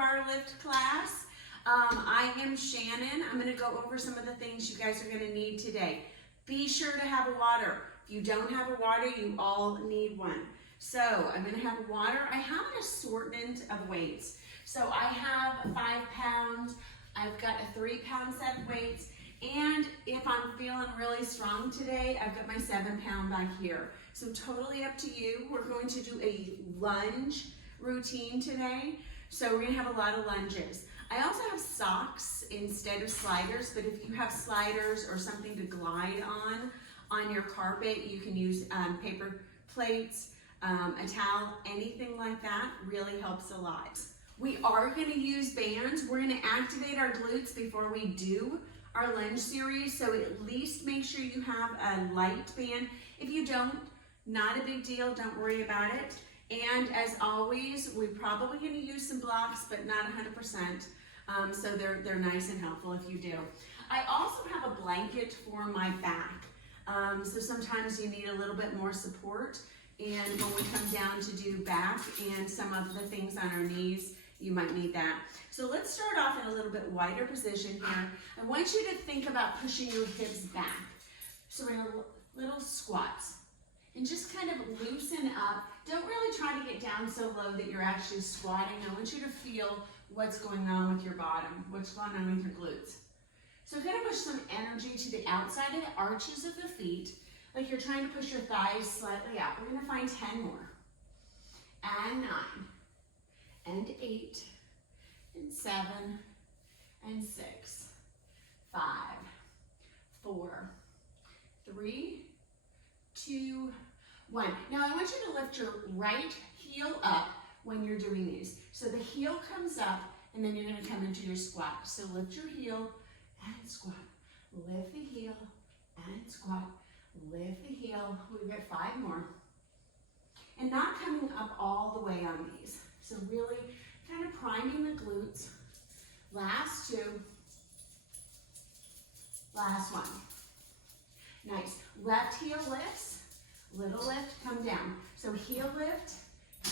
bar lift class. I am Shannon. I'm going to go over some of the things you guys are going to need today. Be sure to have a water. If you don't have a water, you all need one. So I'm going to have water. I have an assortment of weights. So I have 5 pounds. I've got a 3-pound set of weights. And if I'm feeling really strong today, I've got my 7-pound back here. So totally up to you. We're going to do a lunge routine today. So we're going to have a lot of lunges. I also have socks instead of sliders, but if you have sliders or something to glide on your carpet, you can use paper plates, a towel, anything like that really helps a lot. We are going to use bands. We're going to activate our glutes before we do our lunge series, so at least make sure you have a light band. If you don't, not a big deal, don't worry about it. And as always, we're probably going to use some blocks, but not 100%, so they're nice and helpful if you do. I also have a blanket for my back, so sometimes you need a little bit more support, and when we come down to do back and some of the things on our knees, you might need that. So let's start off in a little bit wider position here. I want you to think about pushing your hips back. So we're in a little squats. And just kind of loosen up. Don't really try to get down so low that you're actually squatting. I want you to feel what's going on with your bottom, what's going on with your glutes. So kind of push some energy to the outside of the arches of the feet, like you're trying to push your thighs slightly out. We're gonna find 10 more. And 9. And 8, and 7, and 6, 5, 4, 3, 2, 1. Now I want you to lift your right heel up when you're doing these. So the heel comes up, and then you're going to come into your squat. So lift your heel and squat. Lift the heel and squat. Lift the heel. We've got 5 more. And not coming up all the way on these. So really kind of priming the glutes. Last 2. Last 1. Nice. Left heel lifts. Little lift, come down. So heel lift,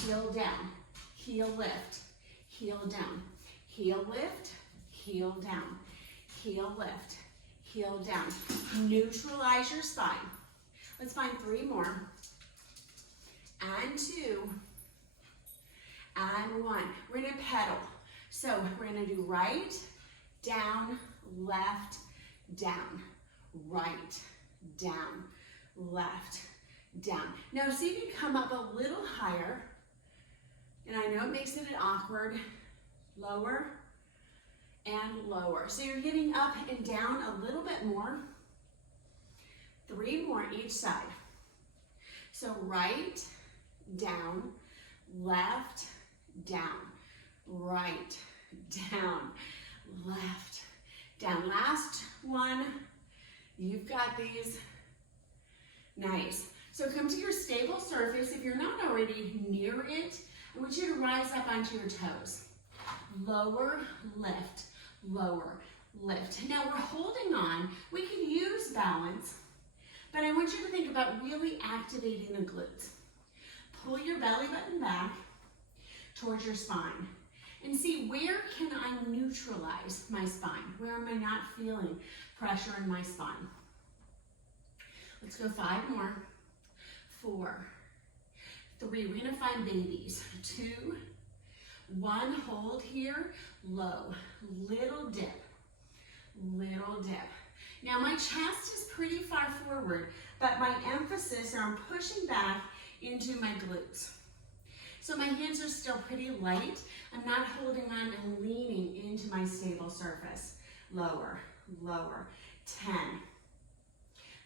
heel down. Heel lift, heel down. Heel lift, heel down. Heel lift, heel down. Neutralize your spine. Let's find 3 more. And 2. And 1. We're going to pedal. So we're going to do right, down, left, down, right, down, left, down. Now see if you come up a little higher. And I know it makes it awkward. Lower and lower. So you're getting up and down a little bit more. 3 more each side. So right, down, left, down, right, down, left, down. Last 1. You've got these. Nice. So come to your stable surface. If you're not already near it, I want you to rise up onto your toes. Lower, lift, lower, lift. Now we're holding on. We can use balance, but I want you to think about really activating the glutes. Pull your belly button back towards your spine and see, where can I neutralize my spine? Where am I not feeling pressure in my spine? Let's go 5 more. 4, 3. We're gonna find babies. 2, 1. Hold here. Low. Little dip. Little dip. Now my chest is pretty far forward, but my emphasis on pushing back into my glutes. So my hands are still pretty light. I'm not holding on and leaning into my stable surface. Lower, lower. 10,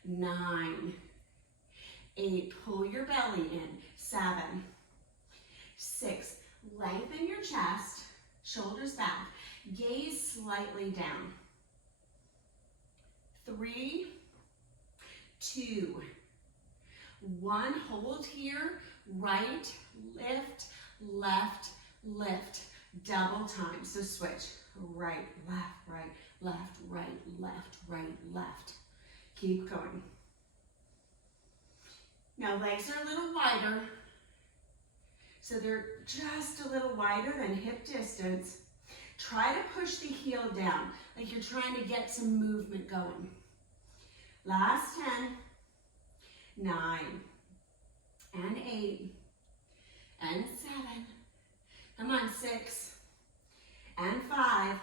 9, 8. Pull your belly in. 7, 6. Lengthen your chest, shoulders back. Gaze slightly down. 3, 2, 1. Hold here. Right, lift, left, lift. Double time. So switch. Right, left, left, right, left. Keep going. Now legs are a little wider. So they're just a little wider than hip distance. Try to push the heel down, like you're trying to get some movement going. Last 10, 9, and 8, and 7. Come on, 6, and 5,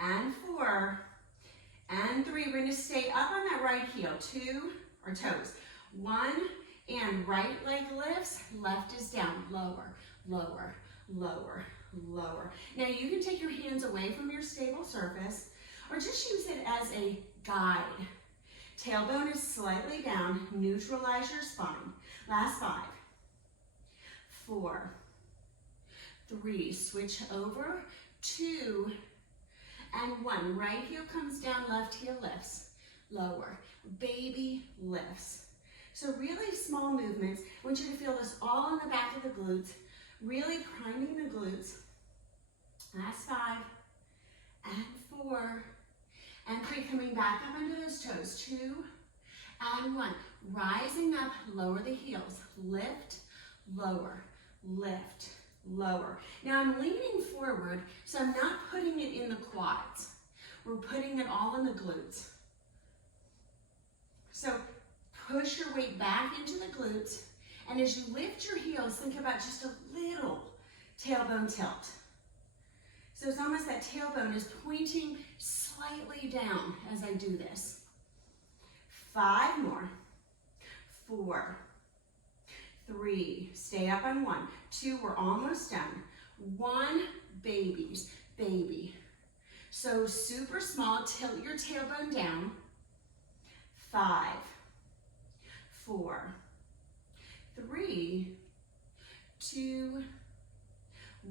and 4, and 3. We're going to stay up on that right heel. 2, or toes. 1, and right leg lifts, left is down. Lower, lower, lower, lower. Now you can take your hands away from your stable surface, or just use it as a guide. Tailbone is slightly down, neutralize your spine. Last 5, 4, 3, switch over, 2, and 1. Right heel comes down, left heel lifts, lower, baby lifts. So really small movements. I want you to feel this all on the back of the glutes, really priming the glutes. Last 5, and 4, and 3, coming back up into those toes, 2, and 1. Rising up, lower the heels, lift, lower, lift, lower. Now I'm leaning forward, so I'm not putting it in the quads. We're putting it all in the glutes. So push your weight back into the glutes, and as you lift your heels, think about just a little tailbone tilt. So it's almost that tailbone is pointing slightly down as I do this. 5 more. 4, 3, stay up on 1, 2, we're almost done. 1, babies, baby. So super small, tilt your tailbone down. 5, 4, 3, 2,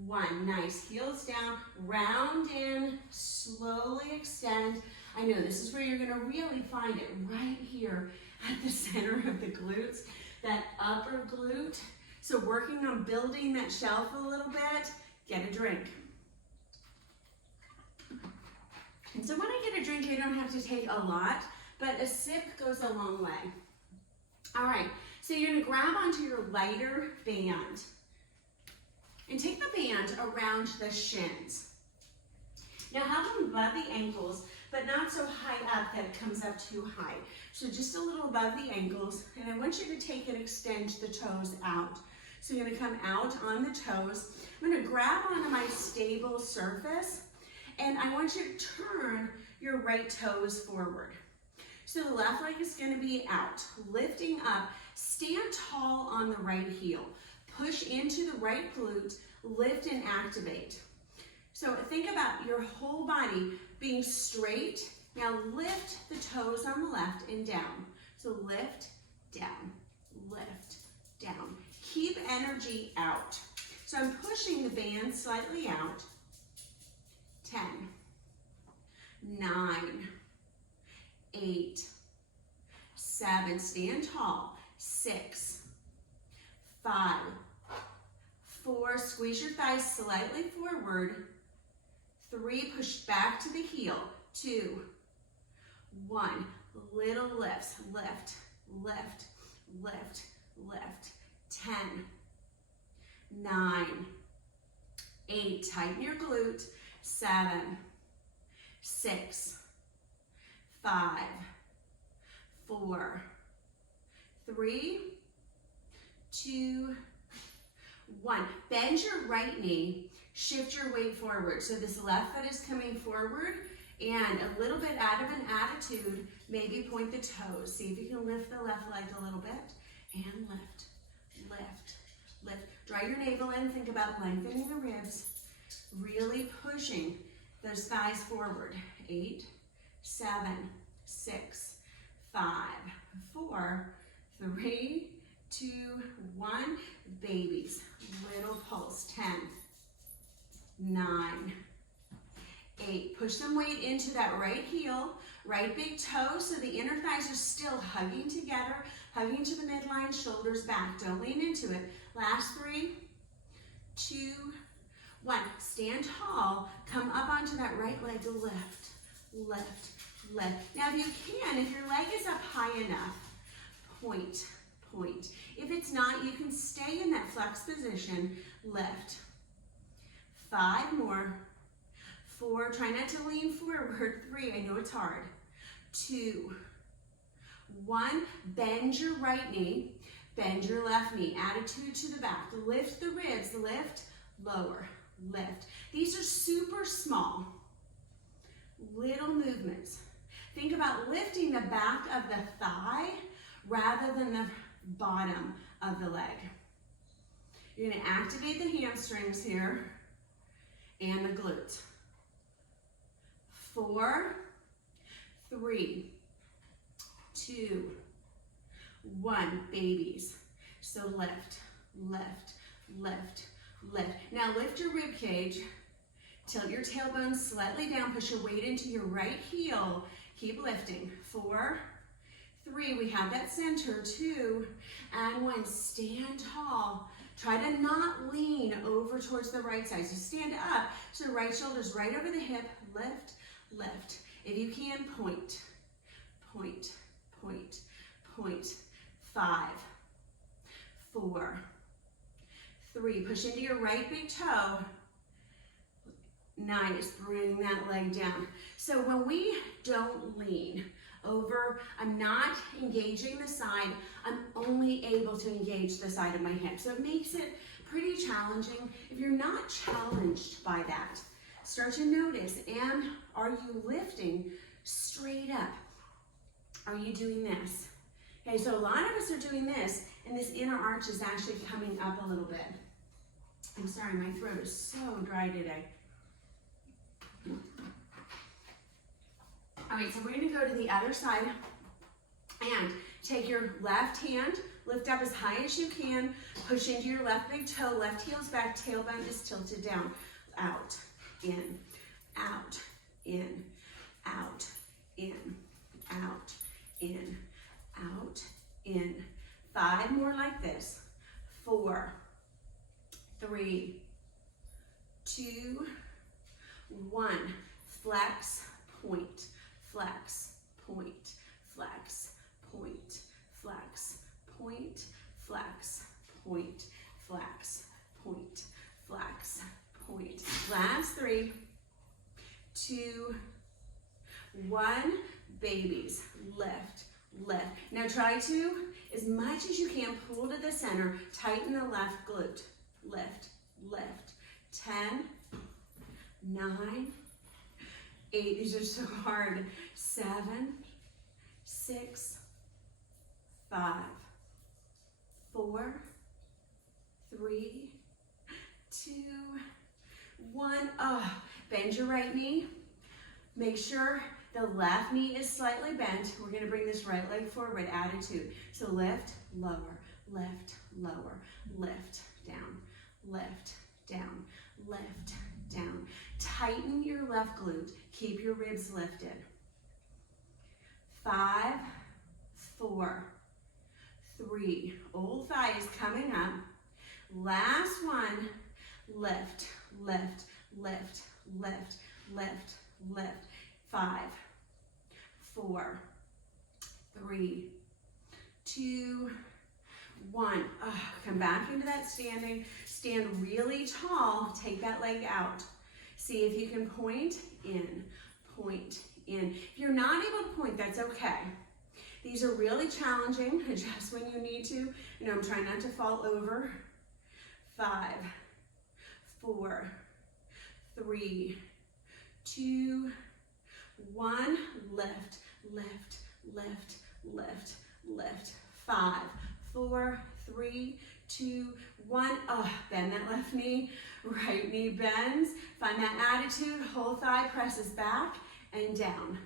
1. Nice, heels down, round in, slowly extend. I know this is where you're gonna really find it, right here at the center of the glutes, that upper glute. So working on building that shelf a little bit, get a drink. And so when I get a drink, I don't have to take a lot, but a sip goes a long way. All right, so you're gonna grab onto your lighter band and take the band around the shins. Now have them above the ankles, but not so high up that it comes up too high. So just a little above the ankles, and I want you to take and extend the toes out. So you're gonna come out on the toes. I'm gonna grab onto my stable surface, and I want you to turn your right toes forward. So the left leg is gonna be out, lifting up, stand tall on the right heel. Push into the right glute, lift and activate. So think about your whole body being straight. Now lift the toes on the left and down. So lift, down, lift, down. Keep energy out. So I'm pushing the band slightly out. 10, 9, 8, 7, stand tall. 6, 5, 4, squeeze your thighs slightly forward. 3, push back to the heel. 2, 1, little lifts, lift, lift, lift, lift. 10, 9, 8, tighten your glute. 7, 6, 5, 4, 3, 2, 1. Bend your right knee, shift your weight forward. So this left foot is coming forward, and a little bit out of an attitude, maybe point the toes. See if you can lift the left leg a little bit, and lift, lift, lift. Draw your navel in, think about lengthening the ribs, really pushing those thighs forward. 8, 7, 6, 5, 4, 3, 2, 1. Babies, little pulse. 10, 9, 8. Push some weight into that right heel, right big toe, so the inner thighs are still hugging together, hugging to the midline, shoulders back. Don't lean into it. Last 3, 2, 1. Stand tall, come up onto that right leg, lift, lift, lift. Now if you can, if your leg is up high enough, point, point. If it's not, you can stay in that flex position, lift. 5 more, 4, try not to lean forward. 3, I know it's hard. 2, 1, bend your right knee, bend your left knee, attitude to the back. Lift the ribs, lift, lower, lift. These are super small, little movements. Think about lifting the back of the thigh rather than the bottom of the leg. You're going to activate the hamstrings here and the glutes. 4, 3, 2, 1, babies. So lift, lift, lift, lift. Now lift your rib cage, tilt your tailbone slightly down, push your weight into your right heel. Keep lifting. 4, 3, we have that center. 2, and 1, stand tall. Try to not lean over towards the right side. So stand up, so the right shoulder's right over the hip. Lift, lift. If you can, point, point, point, point. 5, 4, 3, push into your right big toe. Nice, bring that leg down. So when we don't lean over, I'm not engaging the side, I'm only able to engage the side of my hip. So it makes it pretty challenging. If you're not challenged by that, start to notice, are you lifting straight up? Are you doing this? Okay, so a lot of us are doing this, and this inner arch is actually coming up a little bit. I'm sorry, my throat is so dry today. All right, so we're gonna go to the other side and take your left hand, lift up as high as you can, push into your left big toe, left heel's back, tailbone is tilted down. Out, in, out, in, out, in, out, in, out, in. 5 more like this. 4, 3, 2, 1. Flex, point, flex, point, flex, point, flex, point, flex, point, flex, point, flex, point. Last 3, 2, 1. Babies, lift, lift. Now try to, as much as you can, pull to the center, tighten the left glute. Lift, lift. 10, 9, 8, these are so hard. 7, 6, 5, 4, 3, 2, 1. Oh, bend your right knee. Make sure the left knee is slightly bent. We're gonna bring this right leg forward, attitude. So lift, lower, lift, lower, lift, down, lift, down, lift, down. Tighten your left glute. Keep your ribs lifted. 5, 4, 3. Old thigh is coming up. Last one. Lift, lift, lift, lift, lift, lift. 5, 4, 3, 2, 1. Come back into that standing. Stand really tall. Take that leg out. See if you can point in, point in. If you're not able to point, that's okay. These are really challenging. Adjust when you need to. You know, I'm trying not to fall over. 5, 4, 3, 2, 1. Lift, lift, lift, lift, lift. 5, 4, 3, 2, 1. Bend that left knee, right knee bends. Find that attitude. Whole thigh presses back and down,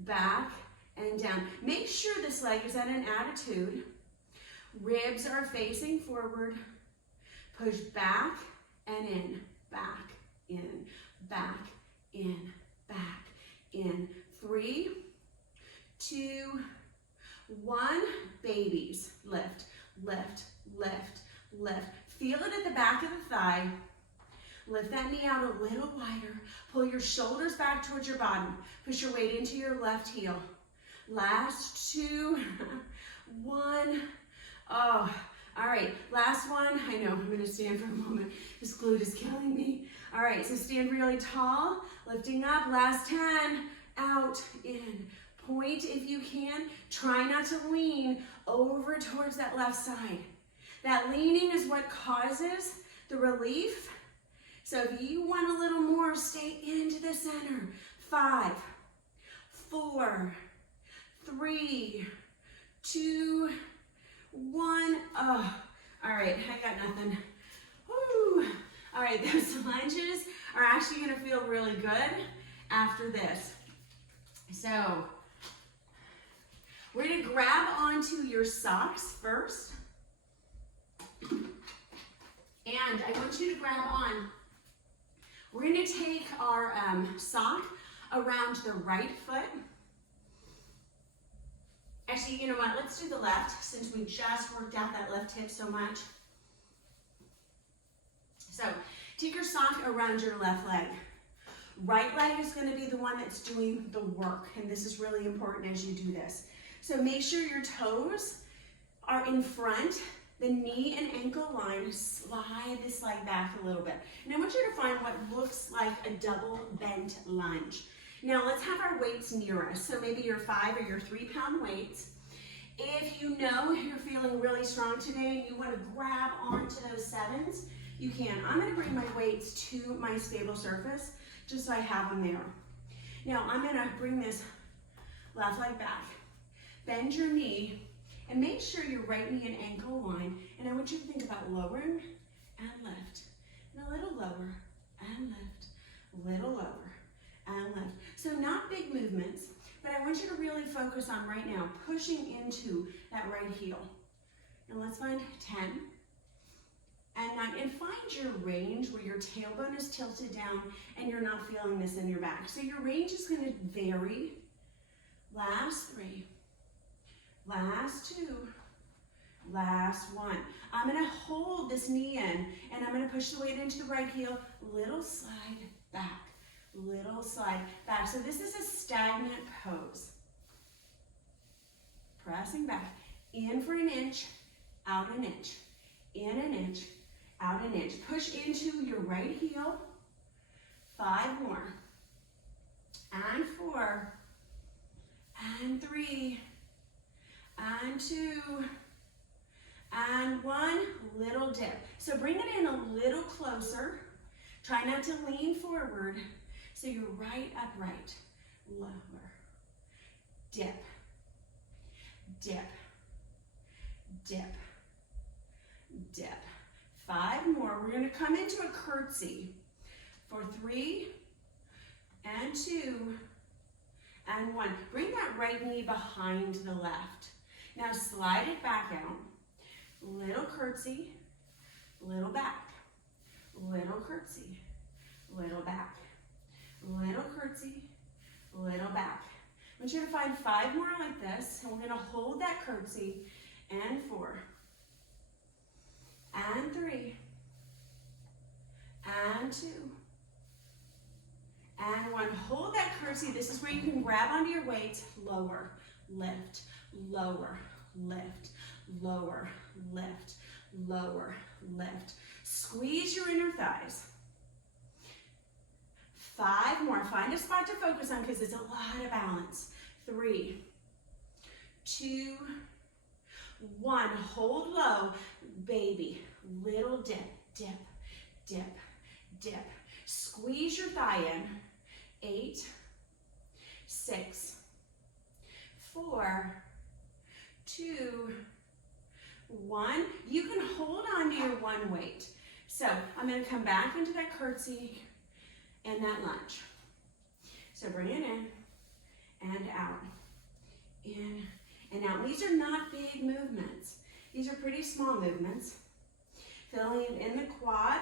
back and down. Make sure this leg is at an attitude. Ribs are facing forward. Push back and in, back, in, back, in, back, in. 3, 2, 1. Babies. Lift, lift, lift, lift. Feel it at the back of the thigh. Lift that knee out a little wider. Pull your shoulders back towards your bottom. Push your weight into your left heel. Last 2, 1. All right, last one. I know, I'm gonna stand for a moment. This glute is killing me. All right, so stand really tall, lifting up, last 10, out, in. Point if you can. Try not to lean over towards that left side. That leaning is what causes the relief. So if you want a little more, stay into the center. 5, 4, 3, 2, 1. Oh, all right, I got nothing. Woo. All right, those lunges are actually gonna feel really good after this. So we're gonna grab onto your socks first. And I want you to grab on. We're gonna take our sock around the right foot. Actually, you know what? Let's do the left since we just worked out that left hip so much. So take your sock around your left leg. Right leg is going to be the one that's doing the work, and this is really important as you do this. So make sure your toes are in front, the knee and ankle line. Slide this leg back a little bit. And I want you to find what looks like a double bent lunge. Now let's have our weights near us. So maybe your 5 or your 3-pound weights. If you know you're feeling really strong today and you want to grab onto those 7s, you can. I'm going to bring my weights to my stable surface just so I have them there. Now I'm going to bring this left leg back. Bend your knee and make sure your right knee and ankle line. And I want you to think about lowering and lift. And a little lower and lift. Little lower and lift. So not big movements, but I want you to really focus on right now pushing into that right heel. Now let's find 10. And 9, and find your range where your tailbone is tilted down and you're not feeling this in your back. So your range is going to vary. Last 3, last 2, last 1. I'm going to hold this knee in and I'm going to push the weight into the right heel. Little slide back, little slide back. So this is a stagnant pose. Pressing back, in for an inch, out an inch, in an inch, out an inch. Push into your right heel. 5 more. And 4. And 3. And 2. And 1. Little dip. So bring it in a little closer. Try not to lean forward. So you're right upright. Lower. Dip. Dip. Dip. Dip. 5 more. We're going to come into a curtsy for 3 and 2 and 1. Bring that right knee behind the left. Now slide it back out. Little curtsy, little back, little curtsy, little back, little curtsy, little back. I want you to find 5 more like this, and we're going to hold that curtsy, and 4. And 3, and 2, and 1. Hold that curtsy. This is where you can grab onto your weights. Lower, lift, lower, lift, lower, lift, lower, lift. Squeeze your inner thighs. 5 more. Find a spot to focus on because it's a lot of balance. 3, 2, 1. Hold low, baby. Little dip, dip, dip, dip. Squeeze your thigh in. 8, 6, 4, 2, 1. You can hold on to your 1 weight. So I'm going to come back into that curtsy and that lunge. So bring it in and out. In and out. These are not big movements. These are pretty small movements. Feeling it in the quad.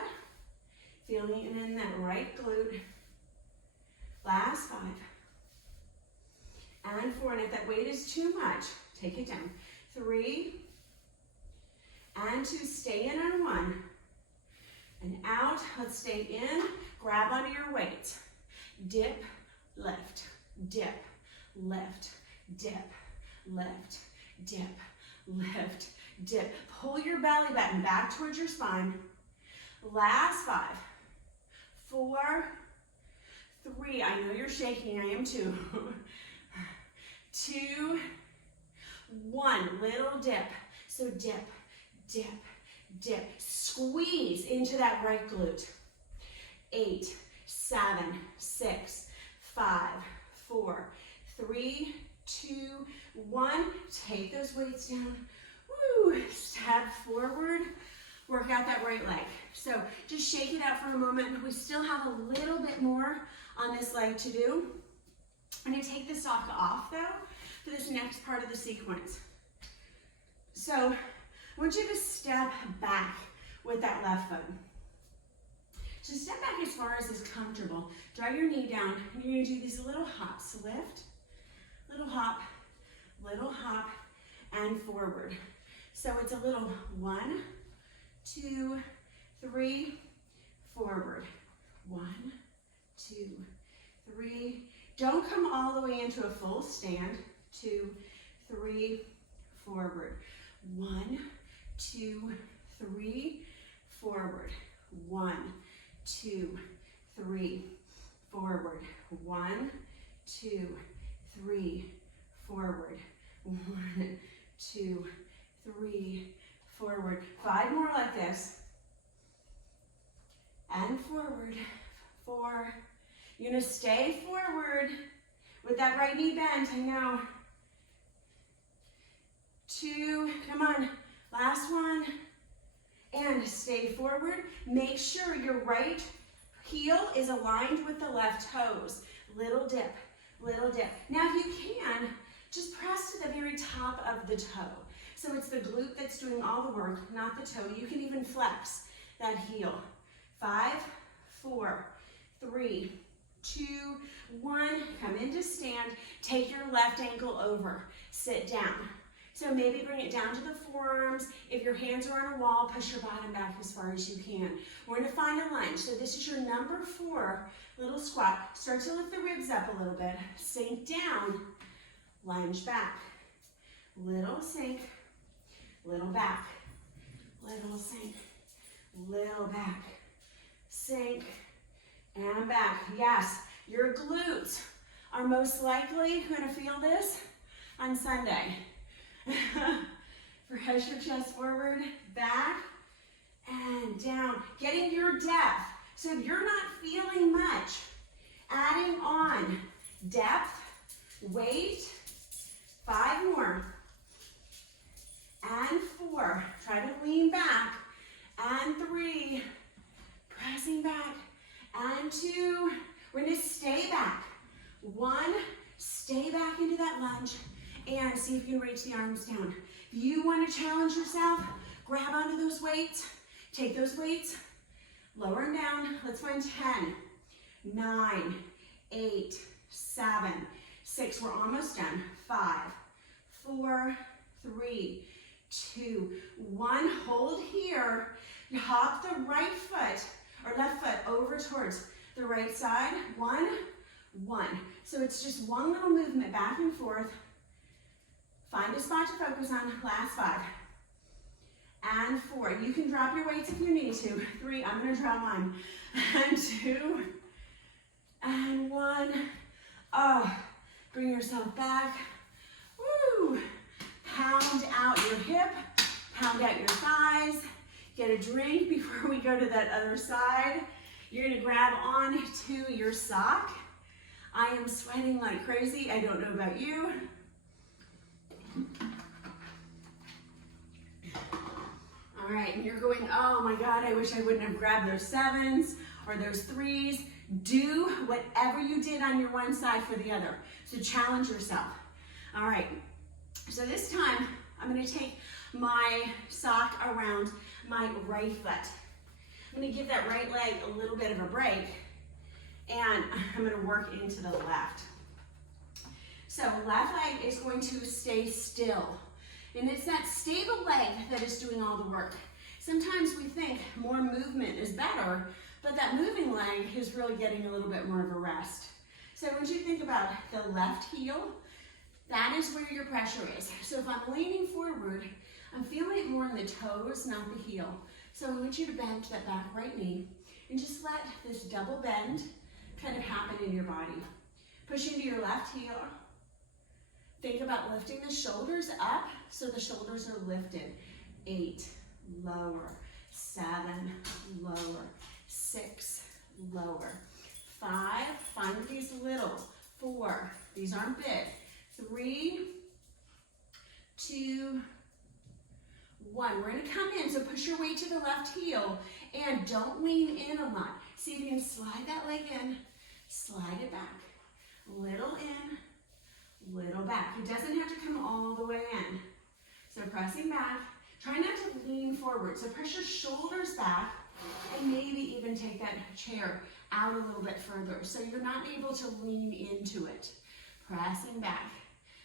Feeling it in that right glute. Last 5. And 4. And if that weight is too much, take it down. 3. And 2. Stay in on 1. And out. Let's stay in. Grab onto your weight. Dip, lift, dip, lift, dip, lift, dip, lift, dip. Pull your belly button back towards your spine. Last 5, 4, 4, 3. I know you're shaking, I am too. 2, 1. Little dip. So dip, dip, dip. Squeeze into that right glute. 8, 7, 6, 5, 4, 3, 2, 1. Take those weights down. Woo! Step forward. Work out that right leg. So just shake it out for a moment. We still have a little bit more on this leg to do. I'm going to take the sock off though for this next part of the sequence. So I want you to step back with that left foot. So step back as far as is comfortable. Draw your knee down. You're going to do these little hops. Lift, little hop, and forward. So it's a little 1, 2, 3, forward. 1, 2, 3. Don't come all the way into a full stand. 2, 3, forward. 1, 2, 3, forward. 1, 2, 3, forward. 1, 2, 3, forward. 1, 2, 3, forward. 5 more like this. And forward. 4. You're gonna stay forward with that right knee bent, I know. 2, come on, last one. And stay forward. Make sure your right heel is aligned with the left toes. Little dip, little dip. Now if you can, just press to the very top of the toe. So it's the glute that's doing all the work, not the toe. You can even flex that heel. 5, 4, 3, 2, 1. Come into stand. Take your left ankle over. Sit down. So maybe bring it down to the forearms. If your hands are on a wall, push your bottom back as far as you can. We're going to find a lunge. So this is your number 4 little squat. Start to lift the ribs up a little bit. Sink down. Lunge back. Little sink. Little back. Little sink. Little back. Sink. And back. Yes, your glutes are most likely going to feel this on Sunday. Press your chest forward, back, and down. Getting your depth. So if you're not feeling much, adding on depth, weight, 5 more, and 4. Try to lean back, and 3. Pressing back, and 2. We're going to stay back. 1, stay back into that lunge. And see if you can reach the arms down. If you want to challenge yourself, grab onto those weights. Take those weights, lower them down. Let's find 10, 9, 8, 7, 6. We're almost done. 5, 4, 3, 2, 1. Hold here. Hop the right foot or left foot over towards the right side. 1, 1. So it's just one little movement back and forth. Find a spot to focus on. Last 5. And 4. You can drop your weights if you need to. 3. I'm going to drop mine. And 2. And 1. Oh, bring yourself back. Woo. Pound out your hip. Pound out your thighs. Get a drink before we go to that other side. You're going to grab on to your sock. I am sweating like crazy. I don't know about you. All right, and you're going, oh my God, I wish I wouldn't have grabbed those 7s or those 3s. Do whatever you did on your one side for the other. So challenge yourself. All right, so this time I'm going to take my sock around my right foot. I'm going to give that right leg a little bit of a break, and I'm going to work into the left. So left leg is going to stay still. And it's that stable leg that is doing all the work. Sometimes we think more movement is better, but that moving leg is really getting a little bit more of a rest. So I want you to think about the left heel. That is where your pressure is. So if I'm leaning forward, I'm feeling it more in the toes, not the heel. So I want you to bend that back right knee. And just let this double bend kind of happen in your body. Push into your left heel. Think about lifting the shoulders up so the shoulders are lifted. 8, lower. 7, lower. 6, lower. 5, find these little. 4, these aren't big. 3, 2, 1. We're gonna come in, so push your weight to the left heel and don't lean in a lot. See if you can slide that leg in, slide it back. Little in, little back. It doesn't have to come all the way in. So pressing back, try not to lean forward. So press your shoulders back and maybe even take that chair out a little bit further so you're not able to lean into it. Pressing back,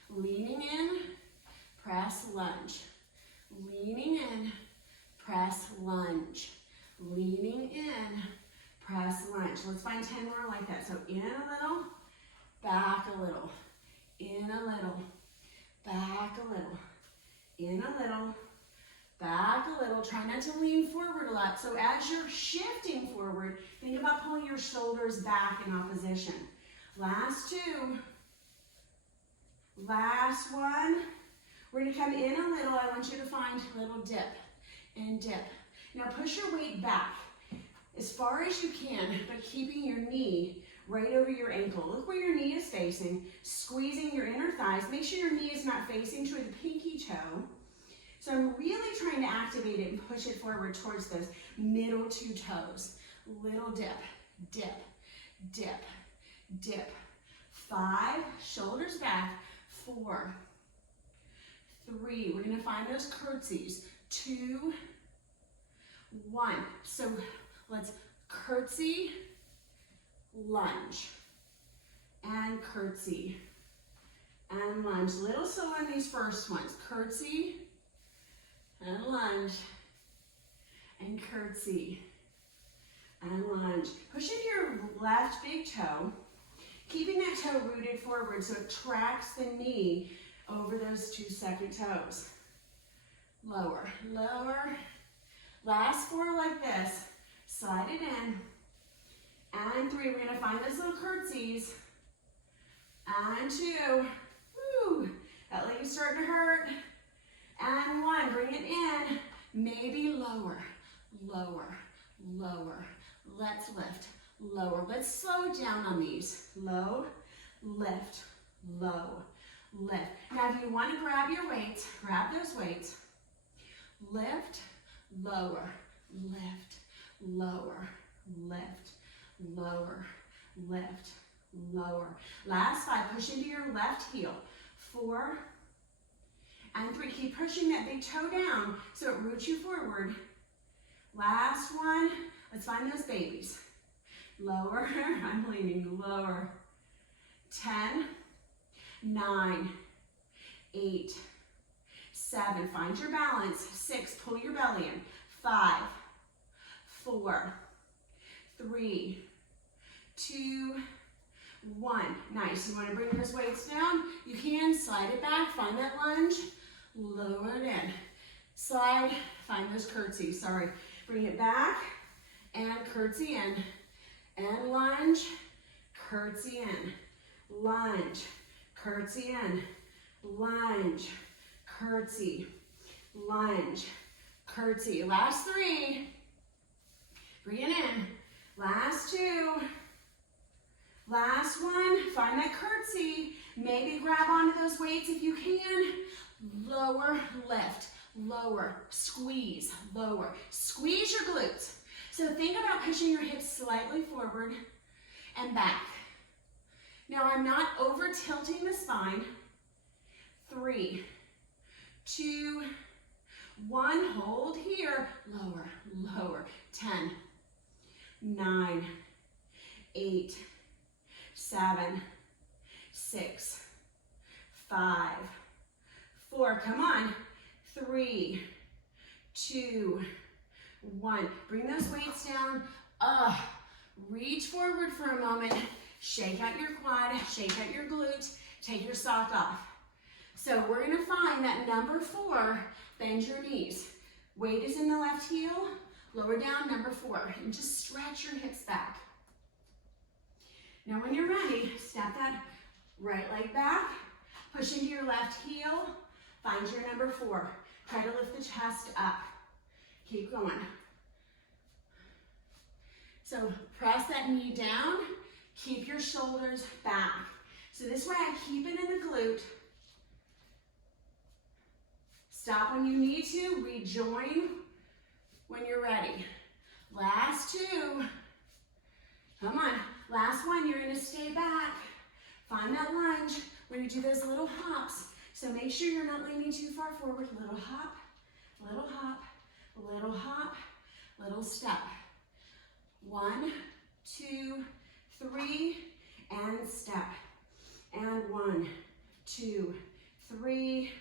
leaning in, press lunge. Leaning in, press lunge. Leaning in, press lunge. Let's find 10 more like that. So in a little, back a little. In a little, back a little. In a little, back a little. Try not to lean forward a lot. So as you're shifting forward, think about pulling your shoulders back in opposition. Last 2. Last 1. We're gonna come in a little. I want you to find a little dip and dip. Now push your weight back as far as you can, but keeping your knee right over your ankle. Look where your knee is facing, squeezing your inner thighs. Make sure your knee is not facing toward the pinky toe. So I'm really trying to activate it and push it forward towards those middle 2 toes. Little dip, dip, dip, dip. 5, shoulders back. 4, 3, we're gonna find those curtsies. 2, 1. So let's curtsy, lunge, and curtsy, and lunge. Little slow on these first ones. Curtsy, and lunge, and curtsy, and lunge. Push into your left big toe, keeping that toe rooted forward so it tracks the knee over those 2 second toes. Lower, lower. Last 4 like this. Slide it in. And 3, we're gonna find those little curtsies. And 2, woo, that leg is starting to hurt. And 1, bring it in. Maybe lower, lower, lower. Let's lift, lower. Let's slow down on these. Low, lift, low, lift. Now if you want to grab your weights, grab those weights. Lift, lower, lift, lower, lift, lower, lift, lower. Last 5, push into your left heel. 4 and 3, keep pushing that big toe down so it roots you forward. Last 1, let's find those babies. Lower, I'm leaning, lower. 10, 9, 8, 7, find your balance. 6, pull your belly in. 5, 4, 3, 2, 1. Nice. You want to bring those weights down? You can. Slide it back. Find that lunge. Lower it in. Slide. Find those curtsies. Sorry. Bring it back and curtsy in. And lunge. Curtsy in. Lunge. Curtsy in. Lunge. Curtsy. Lunge. Curtsy. Last 3. Bring it in. Last 2. Last 1. Find that curtsy. Maybe grab onto those weights if you can. Lower, lift, lower, squeeze, lower. Squeeze your glutes. So think about pushing your hips slightly forward and back. Now I'm not over tilting the spine. 3, 2, 1. Hold here. Lower, lower. 10, 9, 8, 7, 6, 5, 4. Come on. 3, 2, 1. Bring those weights down. Reach forward for a moment. Shake out your quad. Shake out your glute. Take your sock off. So we're going to find that number 4. Bend your knees. Weight is in the left heel. Lower down, number 4, and just stretch your hips back. Now when you're ready, step that right leg back, push into your left heel, find your number 4. Try to lift the chest up. Keep going. So press that knee down, keep your shoulders back. So this way I keep it in the glute. Stop when you need to, rejoin when you're ready. Last 2. Come on, last one, you're gonna stay back. Find that lunge. We're gonna do those little hops. So make sure you're not leaning too far forward. Little hop, little hop, little hop, little step. 1, 2, 3, and step. And 1, 2, 3,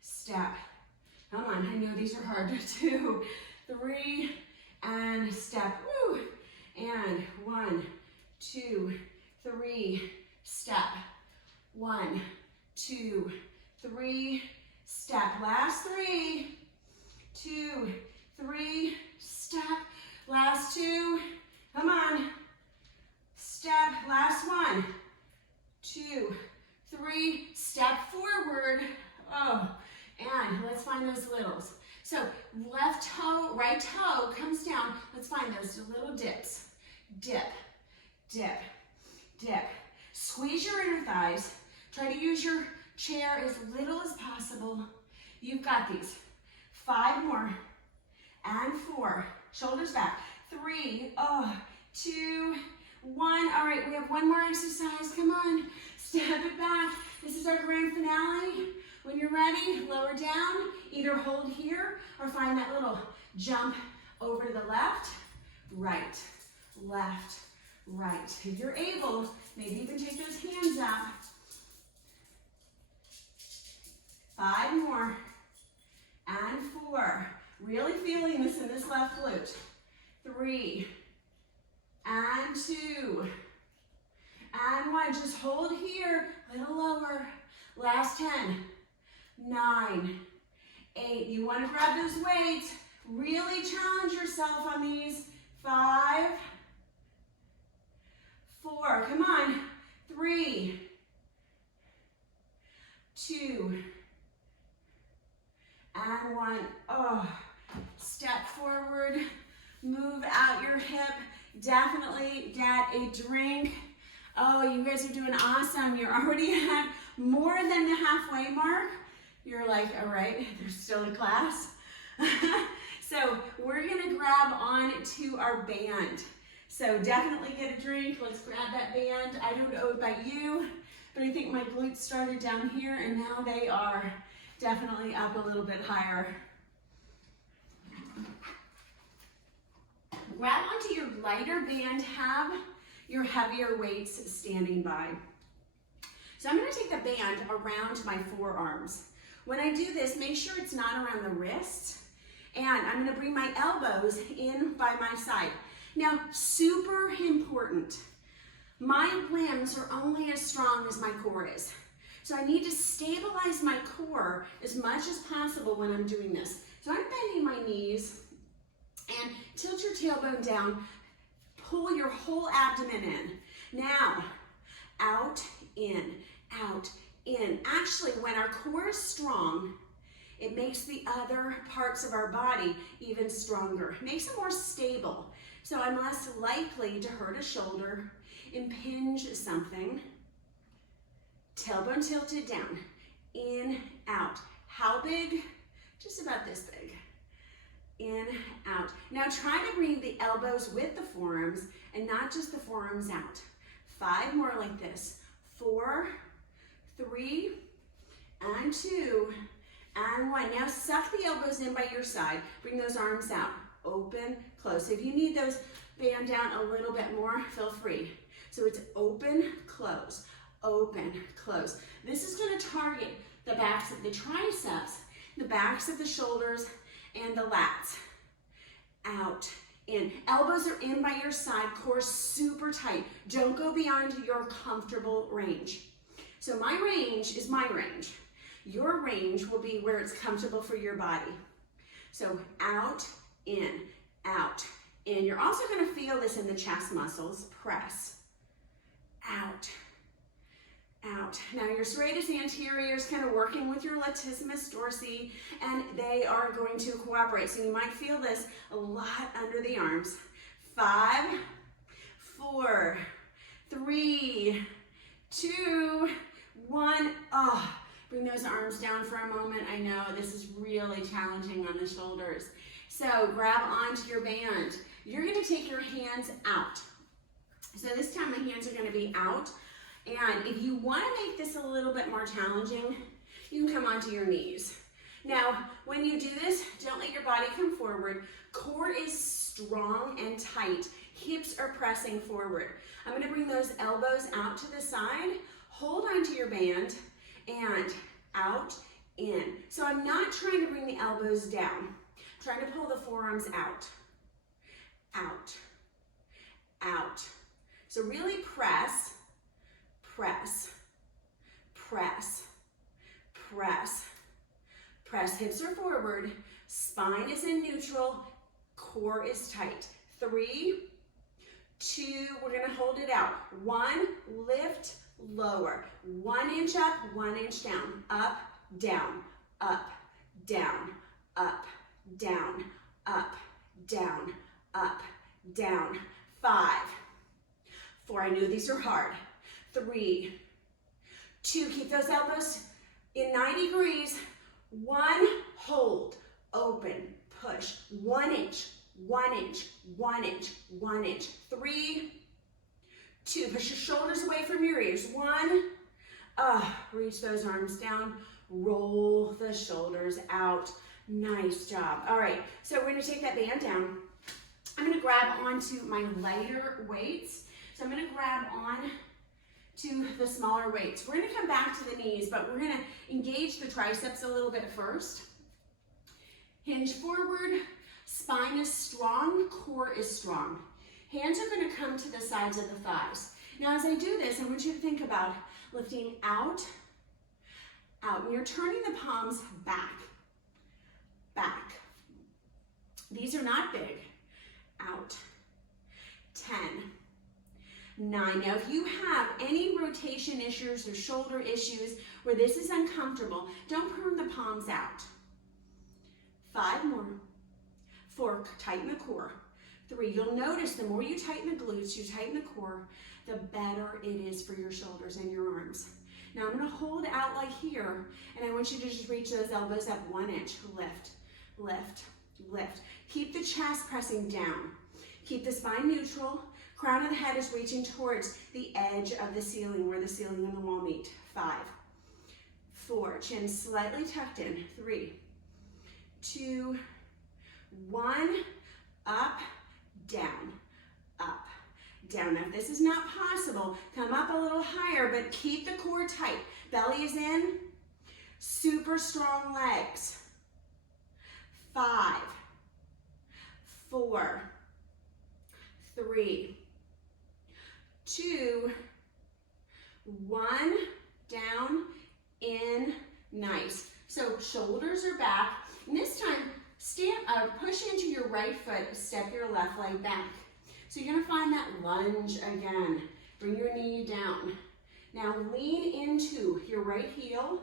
step. Come on, I know these are hard to do. 3, and step. Woo! And 1, 2, 3, step. 1, 2, 3, step. Last 3, 2, 3, step. Last 2, come on. Step, last 1, 2, 3, step forward. Oh, and let's find those littles. So left toe, right toe comes down. Let's find those little dips. Dip, dip, dip. Squeeze your inner thighs. Try to use your chair as little as possible. You've got these. 5 more. And 4. Shoulders back. 3, 2, 1. All right, we have one more exercise. Come on. Step it back. This is our grand finale. When you're ready, lower down. Either hold here or find that little jump over to the left, right, left, right. If you're able, maybe you can take those hands up. 5 more. And 4. Really feeling this in this left glute. 3. And 2. And 1. Just hold here. A little lower. Last 10. 9. 8. You want to grab those weights. Really challenge yourself on these. 5. 4. Come on. 3. 2. And 1. Oh. Step forward. Move out your hip. Definitely get a drink. Oh, you guys are doing awesome. You're already at more than the halfway mark. You're like, all right, there's still a class. So we're gonna grab on to our band. So definitely get a drink. Let's grab that band. I don't know about you, but I think my glutes started down here and now they are definitely up a little bit higher. Grab onto your lighter band, have your heavier weights standing by. So I'm gonna take the band around my forearms. When I do this, make sure it's not around the wrist, and I'm gonna bring my elbows in by my side. Now, super important, my limbs are only as strong as my core is. So I need to stabilize my core as much as possible when I'm doing this. So I'm bending my knees, and tilt your tailbone down, pull your whole abdomen in. Now, out, in, out, in. Actually, when our core is strong, it makes the other parts of our body even stronger. It makes it more stable. So I'm less likely to hurt a shoulder, impinge something. Tailbone tilted down, in, out. How big? Just about this big. In, out. Now try to bring the elbows with the forearms and not just the forearms out. 5 more like this. 4, 3, and 2, and 1. Now suck the elbows in by your side. Bring those arms out. Open, close. If you need those band down a little bit more, feel free. So it's open, close, open, close. This is going to target the backs of the triceps, the backs of the shoulders, and the lats. Out, in. Elbows are in by your side, core super tight. Don't go beyond your comfortable range. So my range is my range. Your range will be where it's comfortable for your body. So out, in, out. And you're also going to feel this in the chest muscles. Press, out, out. Now your serratus anterior is kind of working with your latissimus dorsi, and they are going to cooperate. So you might feel this a lot under the arms. 5, 4, 3, 2, 1. Oh, bring those arms down for a moment. I know this is really challenging on the shoulders. So grab onto your band. You're going to take your hands out. So this time my hands are going to be out. And if you want to make this a little bit more challenging, you can come onto your knees. Now, when you do this, don't let your body come forward. Core is strong and tight. Hips are pressing forward. I'm going to bring those elbows out to the side. Hold onto your band and out, in. So I'm not trying to bring the elbows down. I'm trying to pull the forearms out, out, out. So really press, press, press, press, press. Hips are forward, spine is in neutral, core is tight. 3, 2, we're gonna hold it out. 1, lift, lower. 1 inch up, 1 inch down. Up, down, up, down, up, down, up, down, up, down. 5, 4, I knew these are hard. 3, 2, keep those elbows in 90 degrees. 1, hold, open, push. 1 inch, 1 inch, 1 inch, 1 inch. 3, 2, push your shoulders away from your ears. 1, reach those arms down, roll the shoulders out. Nice job. All right, so we're gonna take that band down. I'm gonna grab onto my lighter weights. So I'm gonna grab on to the smaller weights. We're gonna come back to the knees, but we're gonna engage the triceps a little bit first. Hinge forward, spine is strong, core is strong. Hands are gonna come to the sides of the thighs. Now as I do this, I want you to think about lifting out, out. And you're turning the palms back, back. These are not big. Out. 10, 9. Now if you have any rotation issues or shoulder issues where this is uncomfortable, don't turn the palms out. 5 more. 4, tighten the core. 3, you'll notice the more you tighten the glutes, you tighten the core, the better it is for your shoulders and your arms. Now I'm gonna hold out like here, and I want you to just reach those elbows up 1 inch. Lift, lift, lift. Keep the chest pressing down. Keep the spine neutral. Crown of the head is reaching towards the edge of the ceiling, where the ceiling and the wall meet. 5, 4, chin slightly tucked in. 3, 2, 1, up, down, up, down. Now if this is not possible, come up a little higher, but keep the core tight. Belly is in, super strong legs. 5, 4, 3, 2, 1, down, in, nice. So shoulders are back, and this time, push into your right foot, step your left leg back. So you're gonna find that lunge again. Bring your knee down. Now lean into your right heel,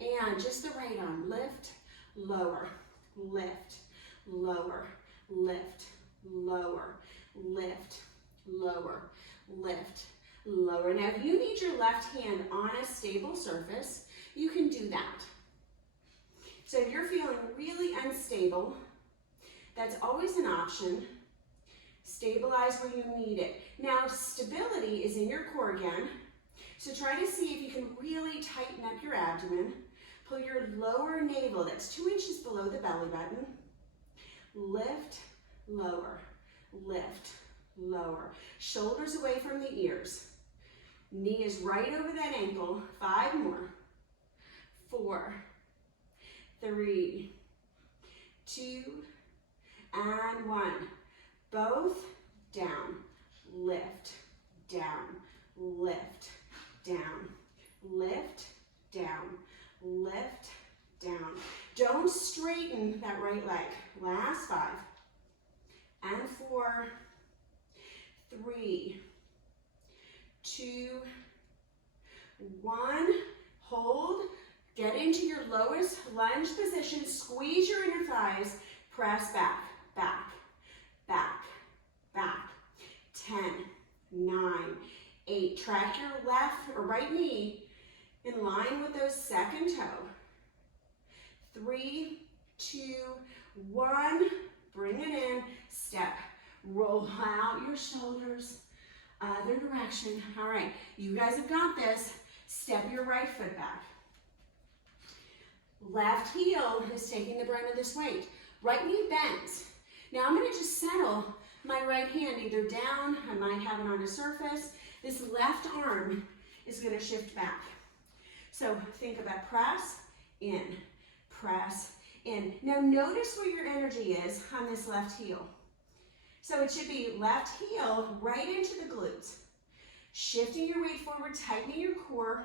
and just the right arm, lift, lower, lift, lower, lift, lower, lift, lower, lift, lower. Now if you need your left hand on a stable surface, you can do that. So if you're feeling really unstable, that's always an option. Stabilize where you need it. Now stability is in your core again, so try to see if you can really tighten up your abdomen. Pull your lower navel, that's 2 inches below the belly button. Lift, lower, lift, lower. Shoulders away from the ears. Knee is right over that ankle. 5 more. 4, 3, 2, and 1. Both down, lift, down, lift, down, lift, down, lift, down. Don't straighten that right leg. Last 5, and 4, 3, 2, 1. Hold. Get into your lowest lunge position. Squeeze your inner thighs. Press back, back, back, back. 10, 9, 8. Track your left or right knee in line with those second toe. 3, 2, 1. Bring it in. Step. Roll out your shoulders. Other direction. All right, you guys have got this. Step your right foot back. Left heel is taking the brunt of this weight. Right knee bends. Now I'm going to just settle my right hand either down, I might have it on a surface. This left arm is going to shift back. So think about press, in, press, in. Now notice where your energy is on this left heel. So it should be left heel right into the glutes. Shifting your weight forward, tightening your core.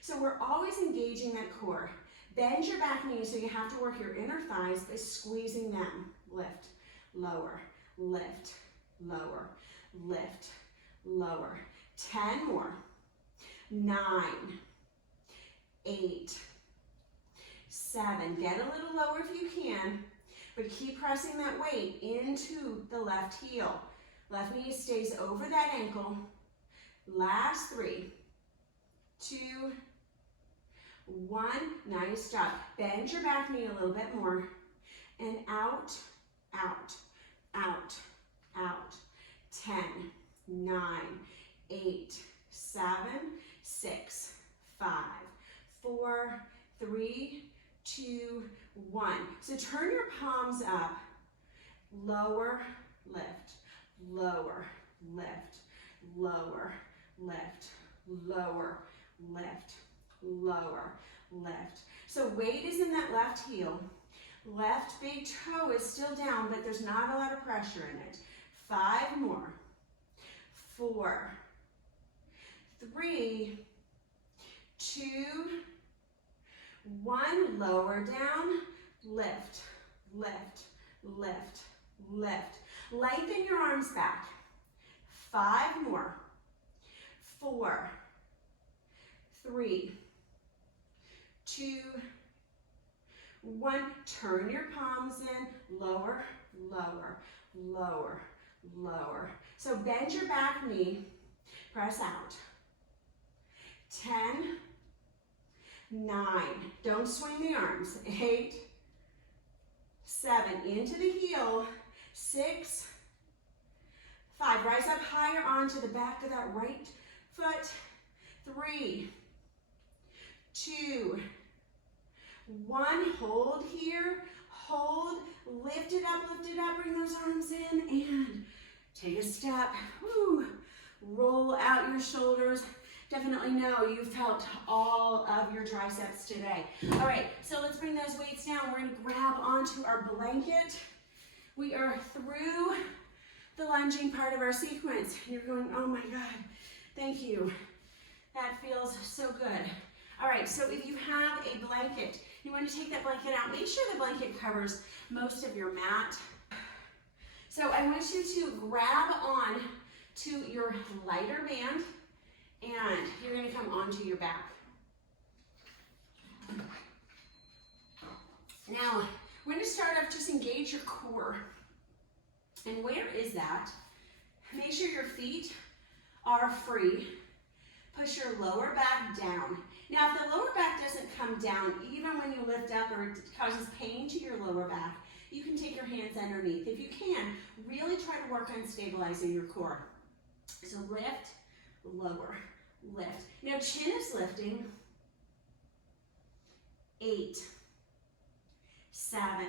So we're always engaging that core. Bend your back knee so you have to work your inner thighs by squeezing them. Lift, lower, lift, lower, lift, lower. 10 more. 9, 8, 7. Get a little lower if you can, but keep pressing that weight into the left heel. Left knee stays over that ankle. Last 3, 2, 1. Nice job. Bend your back knee a little bit more. And out, out, out, out. 10, 9, 8, 7, 6, 5, 4, 3, 2, 1. So turn your palms up. Lower, lift, lower, lift, lower, lift, lower, lift, lower, lift. So weight is in that left heel. Left big toe is still down, but there's not a lot of pressure in it. 5 more. 4, 3, 2, 1. Lower down, lift, lift, lift, lift. Lengthen your arms back. 5 more. 4, 3, 2, 1. Turn your palms in. Lower, lower, lower, lower. So bend your back knee. Press out. 10, 9. Don't swing the arms. 8, 7. Into the heel. 6, 5. Rise up higher onto the back of that right foot. 3, 2, 1. Hold here. Hold. Lift it up, lift it up. Bring those arms in and take a step. Woo. Roll out your shoulders. Definitely know you felt all of your triceps today. All right, so let's bring those weights down. We're gonna grab onto our blanket. We are through the lunging part of our sequence. You're going, oh my God, thank you. That feels so good. All right, so if you have a blanket, you want to take that blanket out. Make sure the blanket covers most of your mat. So I want you to grab on to your lighter band, and you're going to come onto your back. Now, we're going to start off, just engage your core. And where is that? Make sure your feet are free. Push your lower back down. Now, if the lower back doesn't come down, even when you lift up or it causes pain to your lower back, you can take your hands underneath. If you can, really try to work on stabilizing your core. So lift, lower, lift. Now, chin is lifting. 8, 7,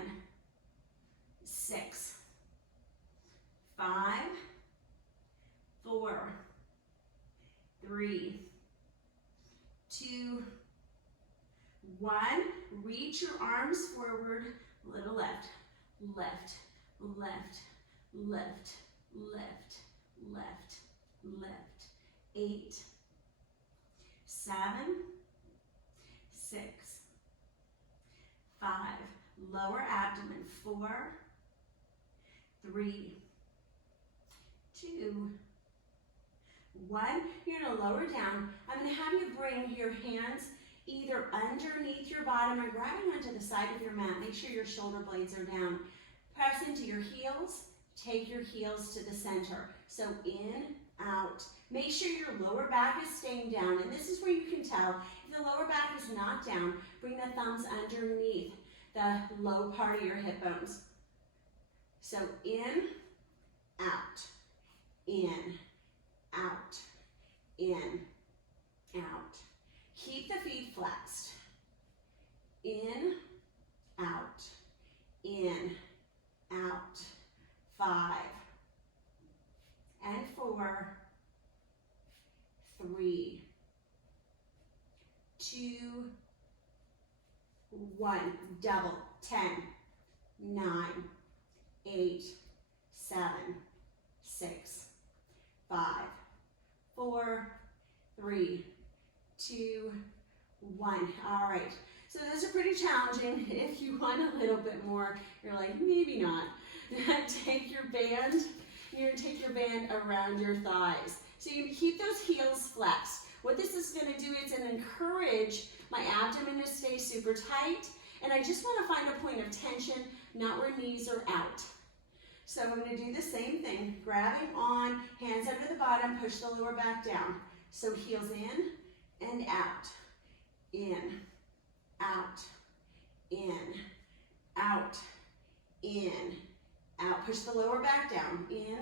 6, 5, 4, 3, 2, 1. Reach your arms forward, little lift, lift, lift, lift, lift, lift, lift. 8, 7, 6, 5. Lower abdomen. 4, 3, 2, 1. You're going to lower down. I'm going to have you bring your hands either underneath your bottom or grabbing onto the side of your mat. Make sure your shoulder blades are down. Press into your heels. Take your heels to the center. So in, out. Make sure your lower back is staying down. And this is where you can tell if the lower back is not down. Bring the thumbs underneath the low part of your hip bones. So in, out, in, out, in, out. Keep the feet flexed. In, out, in, out. 5, and 4, 3, 2, 1. Double. 10, 9, 8, 7, 6, 5, 4, 3, 2, 1. All right. So those are pretty challenging. If you want a little bit more, you're like, maybe not. Take your band. You're going to take your band around your thighs. So you can keep those heels flexed. What this is going to do is encourage my abdomen to stay super tight. And I just want to find a point of tension, not where knees are out. So I'm going to do the same thing. Grabbing on, hands under the bottom, push the lower back down. So heels in and out. In, out, in, out, in, out. Push the lower back down. In,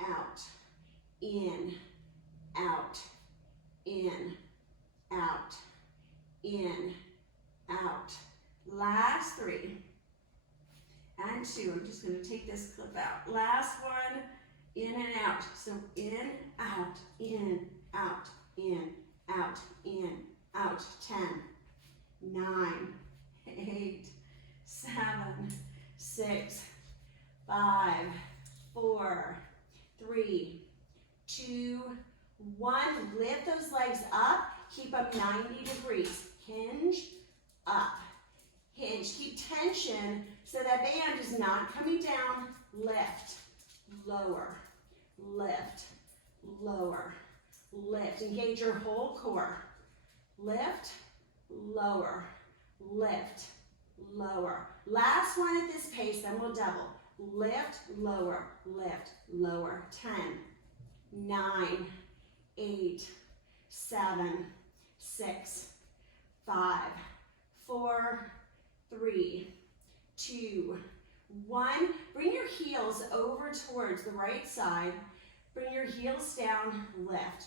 out, in, out, in, out, in, out. Last 3 and 2. I'm just going to take this clip out. Last one. In and out. So in, out, in, out, in, out, in, out. 10, 9, 8, 7, 6, 5, 4, 3, 2, 1. Lift those legs up. Keep them 90 degrees. Hinge, up. Hinge. Keep tension so that band is not coming down. Lift, lower, lift, lower, lift. Engage your whole core. Lift, lower, lift, lower. Last one at this pace, then we'll double. Lift, lower, lift, lower. 10, 9, 8, 7, 6, 5, 4, 3, 2, 1. Bring your heels over towards the right side. Bring your heels down, lift.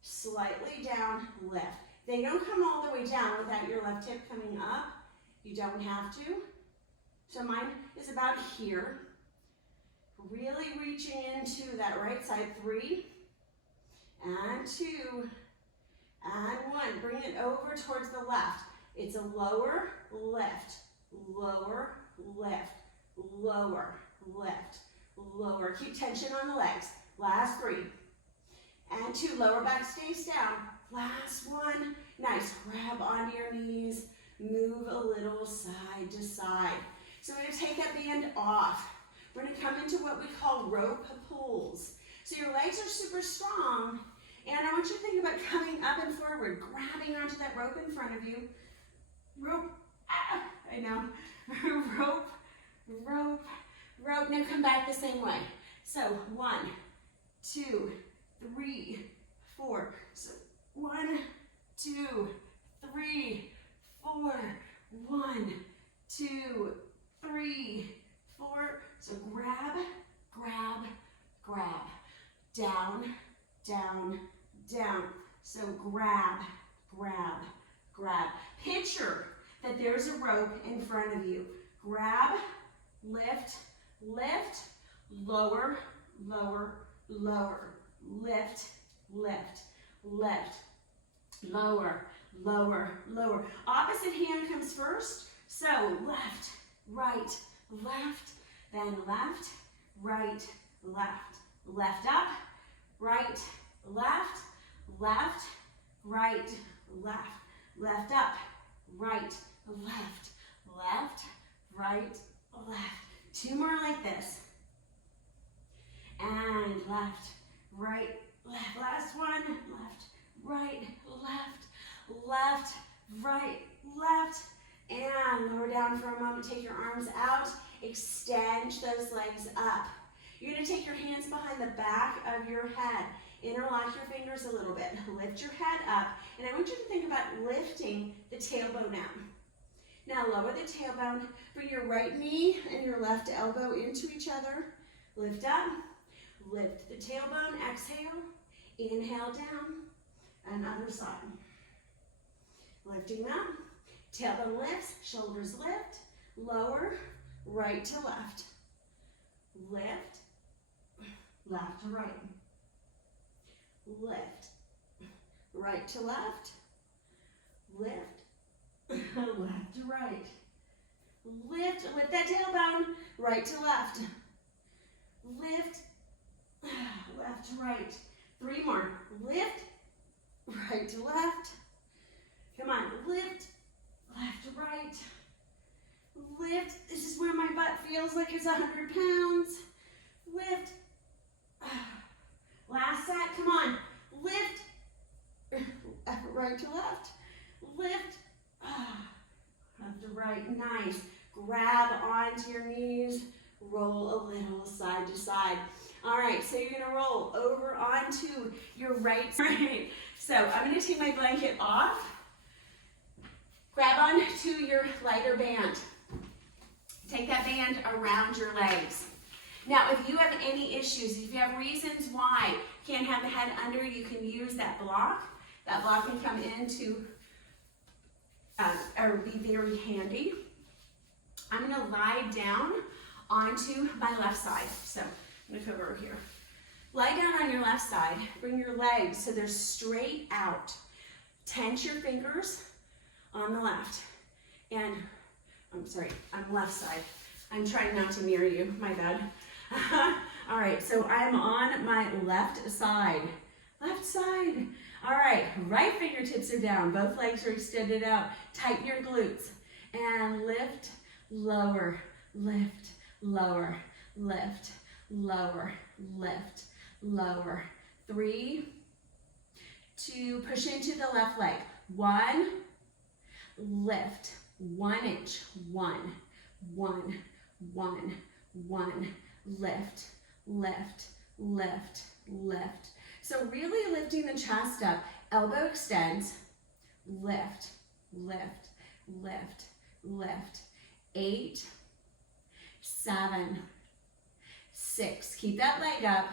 Slightly down, lift. They don't come all the way down without your left hip coming up. You don't have to. So mine is about here. Really reaching into that right side. 3, and 2, and 1. Bring it over towards the left. It's a lower lift, lower lift, lower lift, lower. Keep tension on the legs. Last 3, and 2. Lower back stays down. Last 1. Nice. Grab onto your knees. Move a little side to side. So we're going to take that band off. We're going to come into what we call rope pulls. So your legs are super strong, and I want you to think about coming up and forward, grabbing onto that rope in front of you. Rope, I know. Rope, rope, rope. Now come back the same way. So 1, 2, 3, 4. So 1, 2, 3, 4. 1, 2, 3, 4. So grab, grab, grab. Down, down, down. So grab, grab, grab. Picture that there's a rope in front of you. Grab, lift, lift, lower, lower, lower. Lift, lift, lift, lower, lower, lower. Opposite hand comes first. So left, right, left, then left, right, left. Left up, right, left, left, right, left. Left up, right, left, left, right, left. 2 more like this. and left, right, left. Last one, left, right, left, left, right, left, and lower down for a moment. Take your arms out, extend those legs up. You're gonna take your hands behind the back of your head. Interlock your fingers a little bit. Lift your head up, and I want you to think about lifting the tailbone out. Now lower the tailbone, bring your right knee and your left elbow into each other. Lift up, lift the tailbone, exhale, inhale down, and other side. Lifting up, tailbone lifts, shoulders lift, lower, right to left. Lift, left to right. Lift, right to left. Lift, left to right. Lift that tailbone, right to left. Lift, left to right. 3 more. Lift, right to left. Come on, lift, left to right. Lift, this is where my butt feels like it's 100 pounds. Lift, last set, come on. Lift, right to left. Lift, left to right, nice. Grab onto your knees, roll a little side to side. All right, so you're gonna roll over onto your right side. So I'm gonna take my blanket off. Grab onto your lighter band. Take that band around your legs. Now, if you have any issues, if you have reasons why you can't have the head under, you can use that block. That block can come into or be very handy. I'm gonna lie down onto my left side. So I'm gonna come over here. Lie down on your left side. Bring your legs so they're straight out. Tense your fingers on the left. And, I'm sorry, on the left side. I'm trying not to mirror you, my bad. All right, so I'm on my left side. Left side. All right, right fingertips are down. Both legs are extended out. Tighten your glutes. And lift, lower, lift, lower, lift, lower, lift, lower. 3, 2, push into the left leg. 1, lift, 1 inch. 1, 1, 1, 1, lift, lift, lift, lift. So really lifting the chest up, elbow extends, lift, lift, lift, lift. 8, 7, 6, keep that leg up.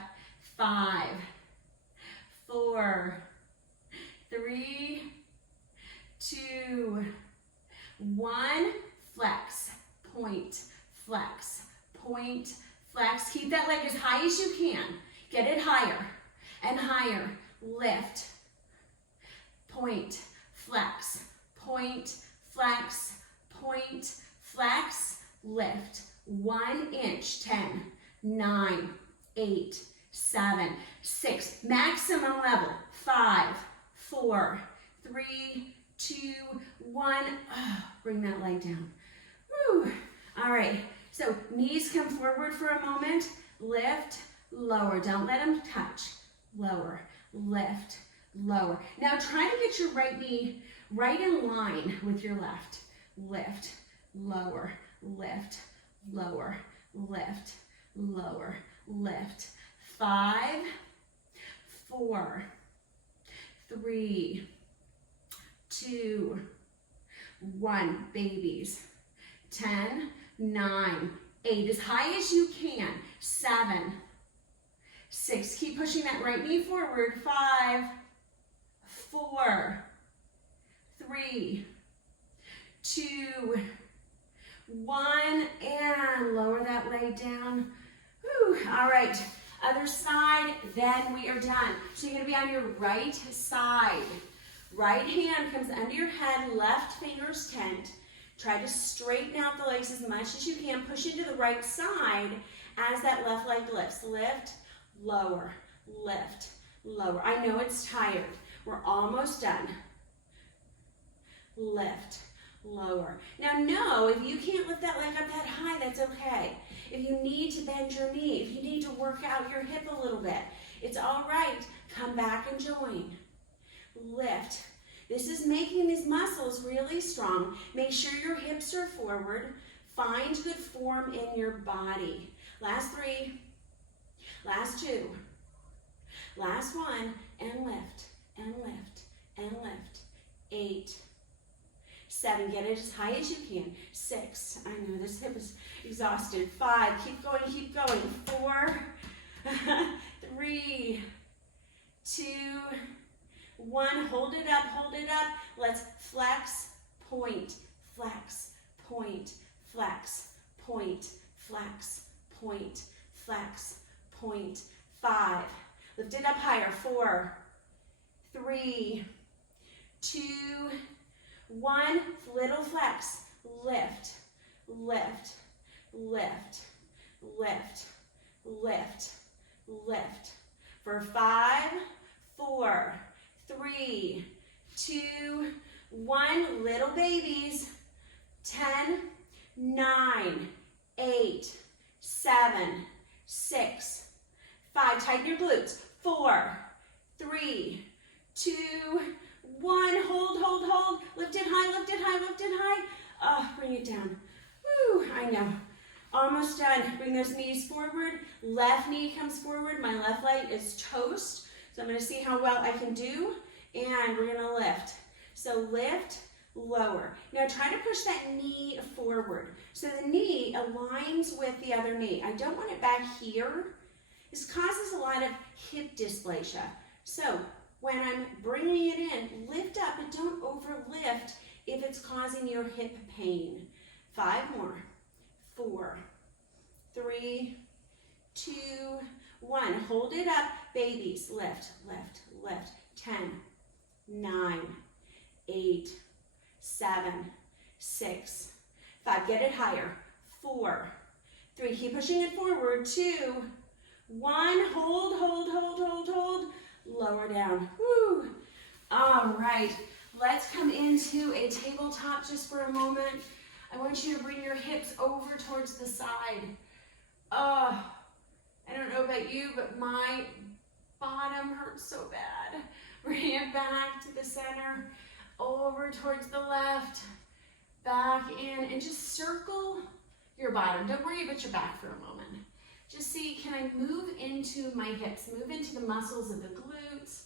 5, 4, 3, 2, 1, flex, point, flex, point, flex. Keep that leg as high as you can. Get it higher and higher. Lift, point, flex, point, flex, point, flex, lift. 1 inch. 10, 9, 8, 7, 6. Maximum level. 5, 4, 3, 2, 1. Oh, bring that leg down. Woo. All right. So knees come forward for a moment. Lift, lower. Don't let them touch. Lower, lift, lower. Now try to get your right knee right in line with your left. Lift, lower, lift, lower, lift, lower, lift. 5, 4, 3, 2, 1. Babies. 10, 9, 8. As high as you can. 7, 6. Keep pushing that right knee forward. 5, 4, 3, 2, 1. And lower that leg down. Whew. All right. Other side, then we are done. So you're going to be on your right side. Right hand comes under your head, left fingers tent. Try to straighten out the legs as much as you can. Push into the right side as that left leg lifts. Lift, lower, lift, lower. I know it's tired. We're almost done. Lift, lower. Now no, if you can't lift that leg up that high, that's okay. If you need to bend your knee, if you need to work out your hip a little bit, it's all right. Come back and join. Lift. This is making these muscles really strong. Make sure your hips are forward. Find good form in your body. Last 3, last 2, last 1, and lift, and lift, and lift. 8, 7, get it as high as you can. 6, I know this hip is exhausted. 5, keep going, keep going. 4, 3, 2, 1, hold it up, hold it up. Let's flex, point, flex, point, flex, point, flex, point, flex, point. 5, lift it up higher. 4, 3, 2, 1, little flex, lift, lift, lift, lift, lift, lift. For 5, 4, 3, 2, 1, little babies. 10, 9, 8, 7, 6, 5, tighten your glutes. 4, 3, 2, 1, hold, hold, hold. Lift it high, lift it high, lift it high. Oh, bring it down. Woo, I know. Almost done. Bring those knees forward. Left knee comes forward. My left leg is toast. So I'm going to see how well I can do. And we're going to lift. So lift, lower. Now try to push that knee forward. So the knee aligns with the other knee. I don't want it back here. This causes a lot of hip dysplasia. So when I'm bringing it in, lift up, but don't overlift if it's causing your hip pain. 5 more. 4, 3, 2, 1. Hold it up, babies. Lift, lift, lift. 10, 9, 8, 7, 6, 5. Get it higher. 4, 3. Keep pushing it forward. 2, 1. Hold, hold, hold, hold, hold. Lower down. Woo. All right. Let's come into a tabletop just for a moment. I want you to bring your hips over towards the side. Oh, I don't know about you, but my bottom hurts so bad. Bring it back to the center, over towards the left, back in, and just circle your bottom. Don't worry about your back for a moment. Just see, can I move into my hips, move into the muscles of the glutes,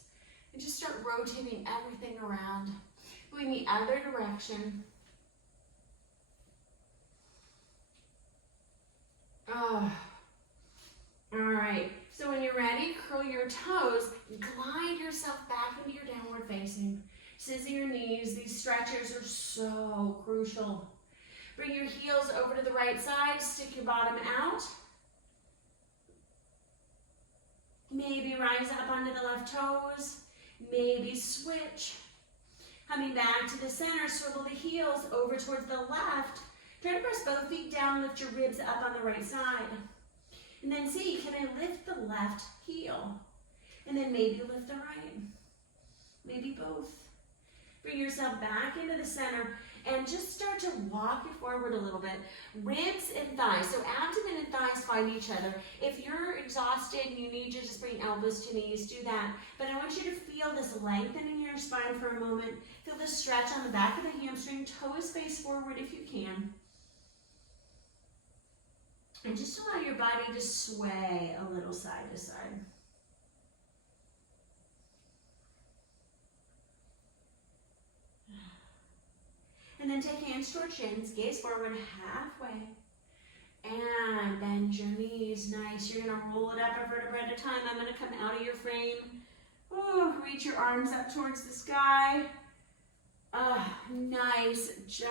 and just start rotating everything around. Going the other direction. Oh. All right, so when you're ready, curl your toes, glide yourself back into your downward facing. Scissor your knees. These stretches are so crucial. Bring your heels over to the right side, stick your bottom out. Maybe rise up onto the left toes, maybe switch. Coming back to the center, circle the heels over towards the left. Try to press both feet down, lift your ribs up on the right side. And then see, can I lift the left heel? And then maybe lift the right. Maybe both. Bring yourself back into the center and just start to walk it forward a little bit. Ribs and thighs. So abdomen and thighs find each other. If you're exhausted and you need to just bring elbows to knees, do that. But I want you to feel this lengthening in your spine for a moment. Feel the stretch on the back of the hamstring. Toes face forward if you can. And just allow your body to sway a little side to side. And then take hands toward shins, gaze forward halfway. And bend your knees, nice. You're gonna roll it up a vertebra at a time. I'm gonna come out of your frame. Ooh, reach your arms up towards the sky. Nice job.